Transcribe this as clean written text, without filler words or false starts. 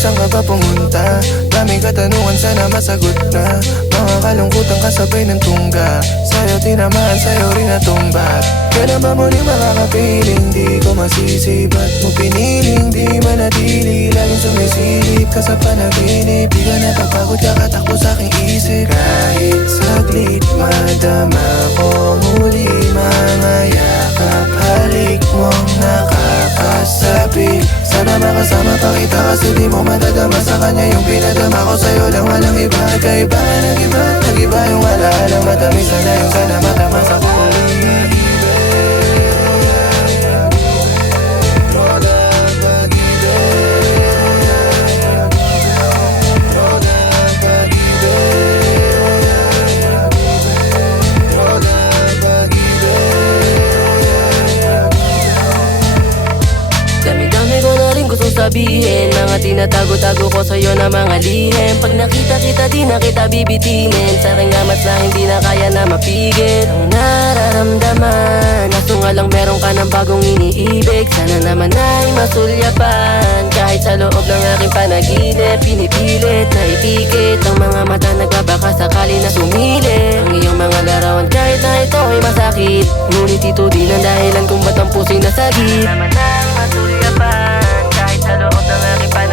Saan ka ba pumunta? Daming katanungan, sana masagot na. Mga kalungkutan kasabay ng tungga. Sa'yo tinamaan, sa'yo rin natumbat. Kailan ba muling makakapiling? Di ko masisi, ba't mo piniling? Di manatili, laging sumisilip ka sa panaginip. Di ka napapagod, kakatakbo sa'king isip. Kahit saglit, madama ko muli. Mga yakap, halik mong nakakasabi. Sana makasama pa kita kasi di mo madadama sa kanya yung pinadama ko sa'yo lang walang iba. Kaiba ka nag-iba, nag-iba yung alaala. Matamis sana yung sana matama sa kulit. Dami-dami ko na rin gustong sabihin, mga tinatago-tago ko sa'yo na mga lihim. Pag nakita kita di na kita bibitinin, sa aking amat na hindi na kaya na mapigil ang nararamdaman. Kaso nga lang meron ka ng bagong iniibig, sana naman ay masulyapan. Kahit sa loob ng aking panaginip, pinipilit na ipikit ang mga mata, nagbabaka sakali na sumilip ang iyong mga larawan. Kahit na ito ay masakit, ngunit ito din ang dahilan kung ba't ang puso'y nasagip. Sana naman ay masulyapan, kahit sa loob ng aking panaginip,